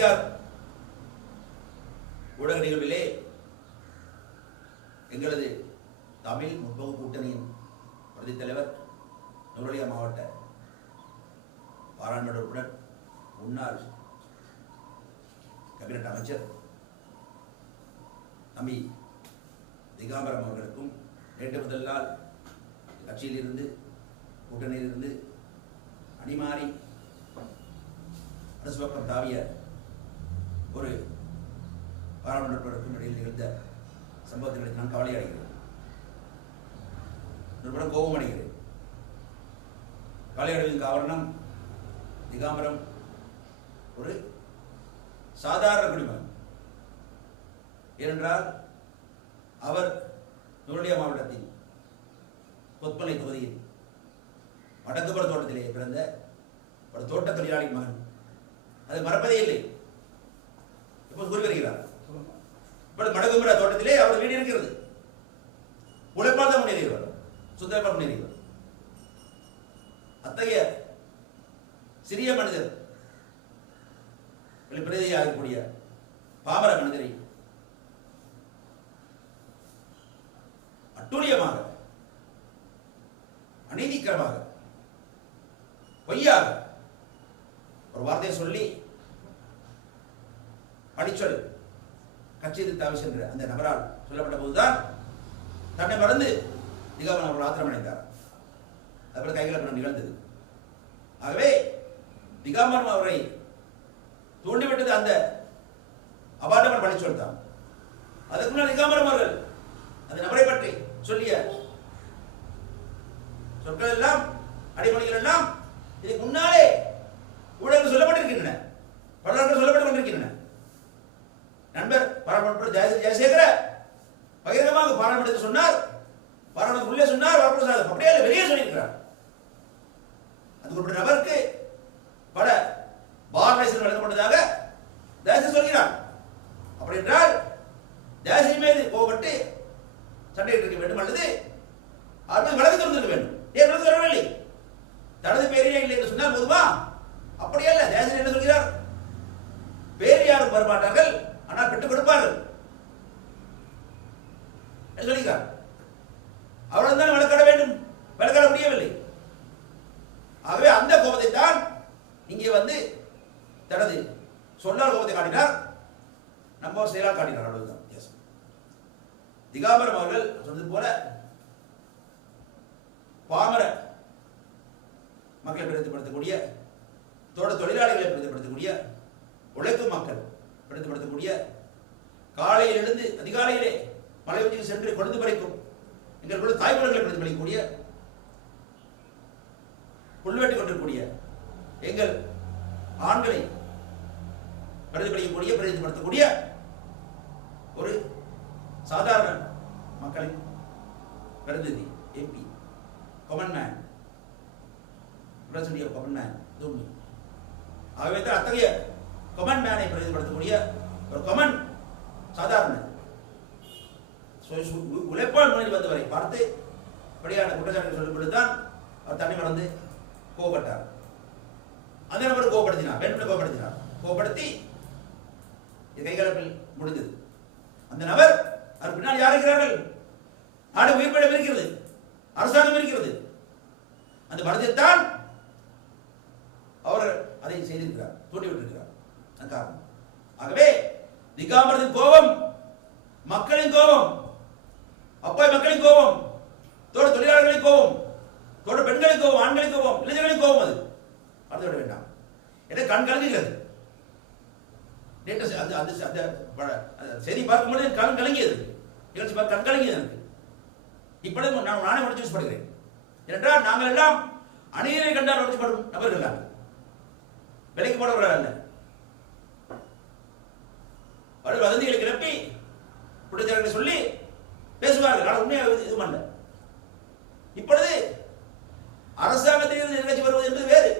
நாச்சியார் ஊடக நிகழ்விலே எங்களது தமிழ் முற்போக்கு கூட்டணியின் பிரதி தலைவர் நுரலியா மாவட்ட பாராளுமன்ற உறுப்பினர் முன்னாள் கேபினட் அமைச்சர் நம்பி திகாம்பரம் அவர்களுக்கும் நேற்று முதல் நாள் கட்சியிலிருந்து கூட்டணியிலிருந்து அணிமாறி அரசு பக்கம் தாவிய ஒரு பாராளுமன்ற உறுப்பினருக்கும் இடையில் இருந்த சம்பவத்தை நான் கவலை அடைகிறேன். ஒருபுறம் கோபம் அடைகிறேன். கவலை அடைவதன் காரணம் திகாம்பரம் ஒரு சாதாரண குடிமகன். ஏனென்றால் அவர் நுவரெலியா மாவட்டத்தின் கொத்மலை தொகுதியில் வடக்குப்புற தோட்டத்திலே பிறந்த ஒரு தோட்ட தொழிலாளி மகன். அது மறப்பதே இல்லை. கூறி வருகிறார் இப்பொழுது தோட்டத்திலே அவர் வீடு இருக்கிறது. உழைப்பால் தான் முன்னேறியவர். சுந்தரப்பால் முன்னேறியவர். அத்தகைய சிறிய மனிதர் வெளிப்பிரதியாக இருக்கக்கூடிய பாமர மனிதரை அட்டூழியமாக அநீதிக்கரமாக பொய்யாக ஒரு வார்த்தையை சொல்லி படிச்சொல். கட்சி தாவி சென்ற அந்த நபரால் சொல்லப்பட்ட போதுதான் தன்னை மறந்து திகாவன் அவர்கள் ஆத்திரமடைந்தார் அதுபோல கைகலப்படம் நிகழ்ந்தது. ஆகவே திகாமரம் அவரை தூண்டிவிட்டது அந்த அபாண்டமன் படிச்சொல் தான். அதற்கு முன்னால் திகாமரம் அவர்கள் அந்த நபரை பற்றி சொல்லிய சொற்கள் எல்லாம் அடிமொழிகள் எல்லாம் இதுக்கு முன்னாலே ஊடகங்கள் சொல்லப்பட்டிருக்கின்றன. வரலாறுகள் சொல்லப்பட்டு கொண்டிருக்கின்றன. நண்பர் பாராளுமன்ற ஜெய ஜெயசேகர பகிரங்கமாக பாராளுமன்றத்தில் சொன்னார். பாராளுமன்ற உள்ளே சொன்னார். வரப்பிரசாதம் அப்படியே வெளியே சொல்லியிருக்கிறார். அது குறிப்பிட்ட நபருக்கு பல விட்டு பெற்றுக் கொடுப்பார்கள் என்று அவர்கள் தான் விளக்காட வேண்டும்? விளக்காட முடியவில்லை. ஆகவே அந்த கோபத்தை தான் இங்கே வந்து தனது சொல்லால் கோபத்தை காட்டினார். நம்ம ஒரு செயலால் காட்டினார் அவ்வளவுதான். வித்தியாசம் திகாபரம் அவர்கள் சொன்னது போல பாமர மக்களை பிரதிப்படுத்தக்கூடிய தோட தொழிலாளிகளை பிரதிப்படுத்தக்கூடிய உழைக்கும் மக்கள் பிரதிப்படுத்தக்கூடிய காலையில் எழுந்து அதிகாலையிலே மலை உச்சிக்கு சென்று கொழுந்து பறிக்கும். எங்கள் தாய்மொழிகளை தாய்மலர்களை பிரதிபலிக்கக்கூடிய புல்வெட்டி கொண்டிருக்கூடிய எங்கள் ஆண்களை பிரதிபலிக்கக்கூடிய பிரதிபடுத்தக்கூடிய ஒரு சாதாரண மக்களின் பிரதிநிதி MP common man president common man தூமி ஆகவே தான் அத்தகைய கொமன் மேனை பிரதிநிதிப்படுத்தக்கூடிய ஒரு கொமன் உழைப்பால் பார்த்து இப்படியான குற்றச்சாட்டு சொல்லும் தான் அவர் தண்ணி மறந்து கோபப்பட்டார் அந்த நபர் கோபப்படுத்தினார் வேண்டுமென கோபப்படுத்தினார் கோபப்படுத்தி இது கைகலப்பில் முடிந்தது. அந்த நபர் அவர் பின்னால் யார் இருக்கிறார்கள்? நாடு உயிர்ப்பிடம் இருக்கிறது. அரசாங்கம் இருக்கிறது. அந்த படத்தைத்தான் அவர் அதை செய்திருக்கிறார். தூண்டிவிட்டிருக்கிறார். காரணம். ஆகவே திகாம்பரத்தின் கோபம் மக்களின் கோபம் அப்பாவி மக்களின் கோபம். தோட தொழிலாளர்களின் கோபம். தோட பெண்களின் கோபம் ஆண்களின் கோபம் இளைஞர்களின் கோபம் அது. மறந்து விட வேண்டாம். என கண் கலங்குகிறது நேற்று அது அந்த அந்த அந்த செய்தி பார்க்கும்போது என் கண் கலங்கியது. நிகழ்ச்சி பார்த்து கண் கலங்கியது எனக்கு. இப்படி நான் நானே உணர்ச்சி படுகிறேன் ஏனென்றால் நாங்கள் எல்லாம் அநீரை கண்டால் உணர்ச்சி படும் நபர்கள் தான் விலைக்கு போடவர்கள் அல்ல. அவர்கள் வதந்திகளை கிளப்பி குற்றச்சாட்டுகளை சொல்லி பேசுவார்கள். ஆனால் உண்மையாக இது பண்ண பண்ணல. இப்பொழுது அரசாங்கத்திலிருந்து நிகழ்ச்சி வருவது என்பது வேறு.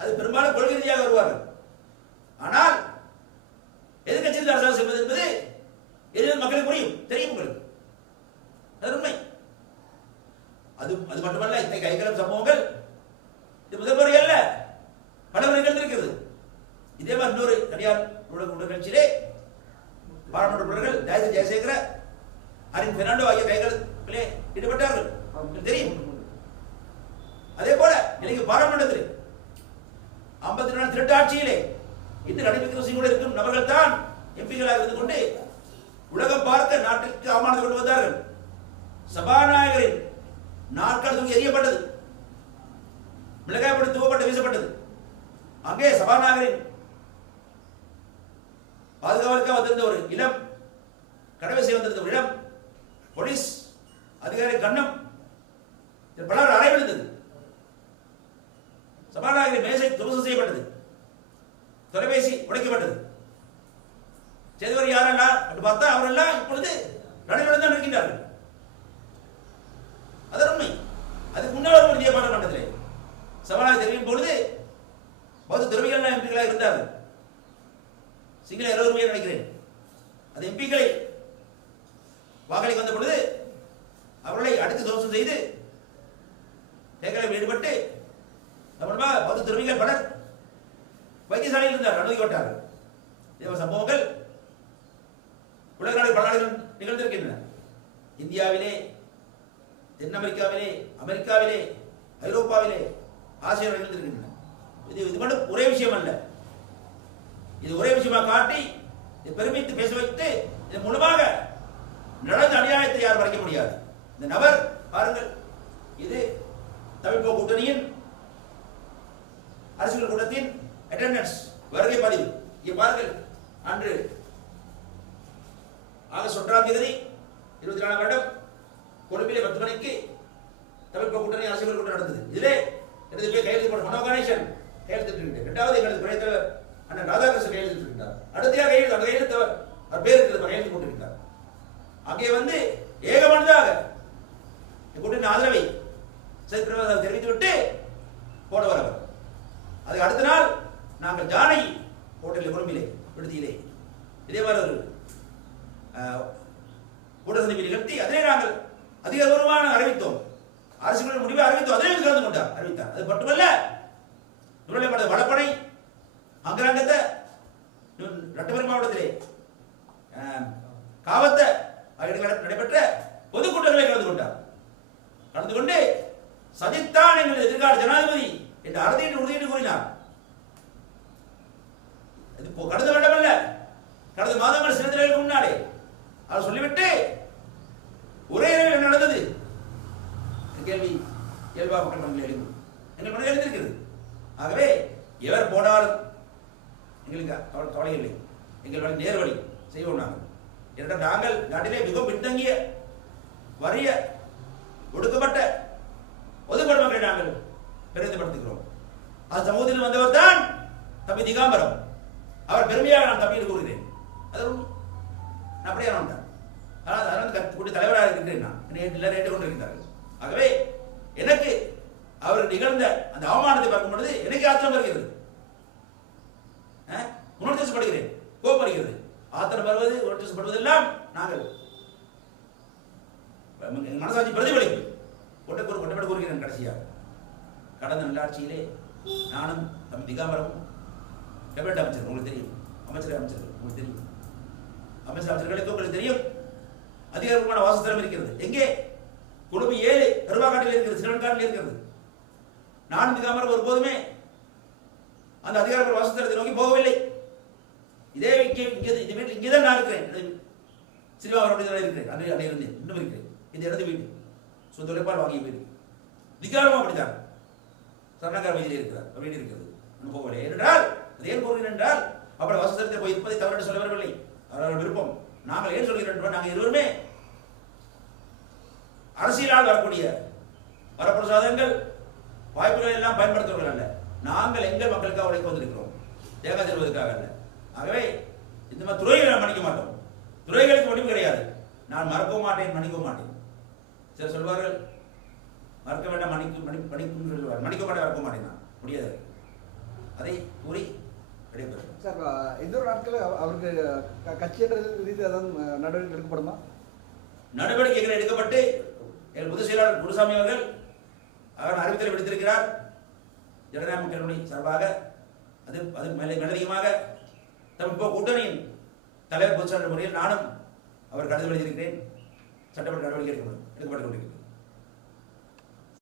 அது பெரும்பாலும் கொள்கை ரீதியாக வருவார்கள். ஆனால் எதிர்கட்சியில் அரசாங்கம் செய்வது என்பது எதிர் மக்களுக்கு புரியும் தெரியும் உங்களுக்கு. அது உண்மை. அது அது மட்டுமல்ல இத்தகைய கைகலம் சம்பவங்கள் இது முதல் முறை அல்ல பல முறை நிகழ்ந்திருக்கிறது இதே மாதிரி இன்னொரு தனியார் ஊடக ஊடக நிகழ்ச்சியிலே பாராளுமன்ற ஜெயச ஜெயசேகர அரின் பெர்னாண்டோ ஆகிய கைகளிலே ஈடுபட்டார்கள். தெரியும். அதே போல இலங்கை பாராளுமன்றத்தில் ஐம்பத்தி நாலு திருட்டு ஆட்சியிலே இன்று நடைபெற்ற கூட இருக்கும் நபர்கள் தான் எம்பிகளாக இருந்து கொண்டு உலகம் பார்க்க நாட்டிற்கு அவமானத்தை கொண்டு வந்தார்கள். சபாநாயகரின் நாட்கள் தூக்கி எறியப்பட்டது. மிளகாய் படி தூவப்பட்டு வீசப்பட்டது. அங்கே சபாநாயகரின் பாதுகாவலுக்காக வந்திருந்த ஒரு இளம் கடமை செய்ய வந்திருந்த இடம் போலீஸ் அதிகாரி கண்ணம் பலர் அறை சபாநாயகர் மேசை துவசம் செய்யப்பட்டது. தொலைபேசி உடைக்கப்பட்டது. செய்தவர் யாரெல்லாம் என்று பார்த்தா அவரெல்லாம் இப்பொழுது நடைபெற தான் இருக்கின்றார்கள். அது உண்மை. அதுக்கு முன்னால் ஒரு இந்திய பாராளுமன்றத்திலே சபாநாயகர் தெரிவிக்கும் பொழுது பௌத்த துறவிகள் எம்பிக்களாக இருந்தார்கள். சிங்கள இருபது நினைக்கிறேன். அது எம்பிக்களை வாக்களிக்க வந்த பொழுது அவர்களை அடுத்து தோசம் செய்து ஈடுபட்டு நம்மளமா பௌத்த துறவிகள் பலர் வைத்தியசாலையில் இருந்தார் அனுமதிக்கப்பட்டார்கள் இதே சம்பவங்கள் உலக நாடு பல நாடுகள் நிகழ்ந்திருக்கின்றன. இந்தியாவிலே தென் அமெரிக்காவிலே அமெரிக்காவிலே ஐரோப்பாவிலே ஆசியாவில் நிகழ்ந்திருக்கின்றன இது இது மட்டும் ஒரே விஷயம் அல்ல. இது ஒரே விஷயமா காட்டி இதை பெருமித்து பேச வைத்து இதன் மூலமாக நடந்த அநியாயத்தை யாரும் மறைக்க முடியாது. இந்த நபர் பாருங்கள் இது தமிழ் கூட்டணியின் அரசியல் கூட்டத்தின் அட்டெண்டன்ஸ் வருகை பதிவு. இங்கே பாருங்கள் அன்று ஆகஸ்ட் ஒன்றாம் தேதி இருபத்தி நாலாம் வருடம் கொழும்பிலே பத்து மணிக்கு தமிழ் கூட்டணி அரசியல் கூட்டம் நடந்தது. இதிலே எனது பேர் கையெழுத்து போட மனோ கணேசன் கையெழுத்திட்டு இரண்டாவது எங்களது துணைத் தலைவர் அண்ணன் ராதாகிருஷ்ணன் கையெழுத்திட்டிருக்கிறார் அடுத்ததாக கையெழுத்து அந்த கையெழுத்து அவர் பேருக்கு கையெழுத்து போட்டு அங்கே வந்து ஏகமனதாக. கூட்டணி ஆதரவை சைத் பிரபாகர் தெரிவித்துவிட்டு போட அவர் அதுக்கு அடுத்த நாள் நாங்கள் ஜானகி ஹோட்டலில் கொழும்பிலே விடுதியிலே இதே மாதிரி ஒரு அஹ், ஊடக சந்திப்பை நிகழ்த்தி அதே நாங்கள் அதிகாரபூர்வமான அறிவித்தோம். அரசுகளின் முடிவை அறிவித்தோம். அதே கலந்து கொண்டார் அறிவித்தார். அது மட்டுமல்ல நுழைப்பட வடப்படை அங்கரங்கத்தை ரட்டபுரி மாவட்டத்திலே காவத்தை நடைபெற்ற பொதுக்கூட்டங்களை கலந்து கொண்டார். கலந்து கொண்டு சஜித்தான் எங்கள் எதிர்கால ஜனாதிபதி என்று அறுதியிட்டு உறுதியிட்டு கூறினார். இது இப்போ கடந்த வருடம் அல்ல கடந்த மாதங்கள் சில தினங்களுக்கு முன்னாடி அவர் சொல்லிவிட்டு ஒரே இரவு என்ன நடந்தது? கேள்வி இயல்பா மக்கள் மனதில் எழுந்து எங்கள் மனதில் எழுந்திருக்கிறது. ஆகவே எவர் போனாலும் எங்களுக்கு கவலை கவலை இல்லை. எங்கள் வழி நேர் வழி செய்வோம் நாங்கள். என்ற நாங்கள் நாட்டிலே மிகவும் பின்தங்கிய வறிய ஒடுக்கப்பட்ட ஒதுக்கப்பட்ட மக்களை நாங்கள் பிரதிபடுத்துகிறோம் அது சமூகத்தில் வந்தவர் தான் தம்பி திகாம்பரம். அவர் பெருமையாக நான் தம்பியில் கூறுகிறேன். அது நான் அப்படியே ஆனால் அதனால் கத்து தலைவராக இருக்கின்றேன் நான். என்னை எல்லாரும் ஏற்றுக்கொண்டிருக்கிறார்கள் ஆகவே எனக்கு அவர் நிகழ்ந்த அந்த அவமானத்தை பார்க்கும் பொழுது எனக்கு ஆத்திரம் வருகிறது. உணர்ச்சிப்படுகிறேன் கோபப்படுகிறது ஆத்திரம் வருவது ஒற்றுப்படுவதெல்லாம் நாங்கள். மனசாட்சி பிரதிபலிப்பு ஒட்டக்கூறு கூறு கொட்டப்பட கூறுகிறேன் கடைசியாக கடந்த நல்லாட்சியிலே நானும் தம்பி திகாம்பரமும் கேபினட் அமைச்சர் உங்களுக்கு தெரியும். அமைச்சர் அமைச்சர் உங்களுக்கு தெரியும். அமைச்சர் அமைச்சர்களுக்கு உங்களுக்கு தெரியும். அதிகாரப்பூர்வமான வாசஸ்தலம் இருக்கிறது. எங்கே? குடும்பம் ஏழு கருவாக்காட்டில் இருக்கிறது சிறுவன்காட்டில் இருக்கிறது. நான் திகாம்பரம் ஒருபோதுமே அந்த அதிகாரப்பூர்வ வாசஸ்தலத்தை நோக்கி போகவில்லை. இதே இங்கே இங்கே இந்த வீட்டில் இங்கே தான் நான் இருக்கிறேன். சினிமா அவருடைய இருக்கிறேன் அன்றைய அன்றைய இருந்தேன் இன்னும் இருக்கிறேன் இந்த இடத்து வீடு. ஸோ தொலைப்பால் வாங்கிய வீடு. திகாரமும் அப்படித்தான். சரணாகார வீதியில் இருக்கிறார். அப்படின்னு இருக்கிறது. நான் போகவில்லை ஏனென்றால் ஏன் போகிறேன் என்றால் அப்படி வசதத்தை போய் இருப்பதை தவறு என்று சொல்ல வரவில்லை அவர்கள் விருப்பம். நாங்கள் ஏன் சொல்கிறோம் நாங்கள் இருவருமே அரசியலால் வரக்கூடிய வரப்பிரசாதங்கள் வாய்ப்புகள் எல்லாம் பயன்படுத்துவர்கள் அல்ல. நாங்கள் எங்கள் மக்களுக்காக உழைக்க வந்திருக்கிறோம். தேவை செல்வதற்காக அல்ல. ஆகவே இந்த மாதிரி துறைகளை நாம் மன்னிக்க மாட்டோம். துறைகளுக்கு மன்னிப்பு கிடையாது. நான் மறக்கவும் மாட்டேன் மன்னிக்கவும் மாட்டேன். சிலர் சொல்வார்கள் மறக்க வேண்டாம் மன்னிக்கும் மன்னிப்பு மன்னிக்கும் சொல்லுவார் மன்னிக்க மாட்டேன் மறக்க மாட்டேன் நான். முடியாது. அதை கூறி விடைபெறும் சார் நாட்களில் அவ- அவருக்கு க- கட்சி என்ற ரீதியில் அஹ், நடவடிக்கை எடுக்கப்படுமா? நடவடிக்கைகள் எடுக்கப்பட்டு எங்கள் பொதுச் செயலாளர் குருசாமி அவர்கள் அவர் அறிவித்தலை விடுத்திருக்கிறார். ஜனநாயக மக்கள் முன்னணி சார்பாக அது அது மேலே மேலதிகமாக தமிழ் இப்போ கூட்டணியின் தலைவர் பொதுச்செயலாளர் முறையில் நானும் அவர் கடிதம் எழுதியிருக்கிறேன். சட்டமன்ற நடவடிக்கை எடுக்கப்படும் எடுக்கப்பட்டு கொண்டிருக்கிறது.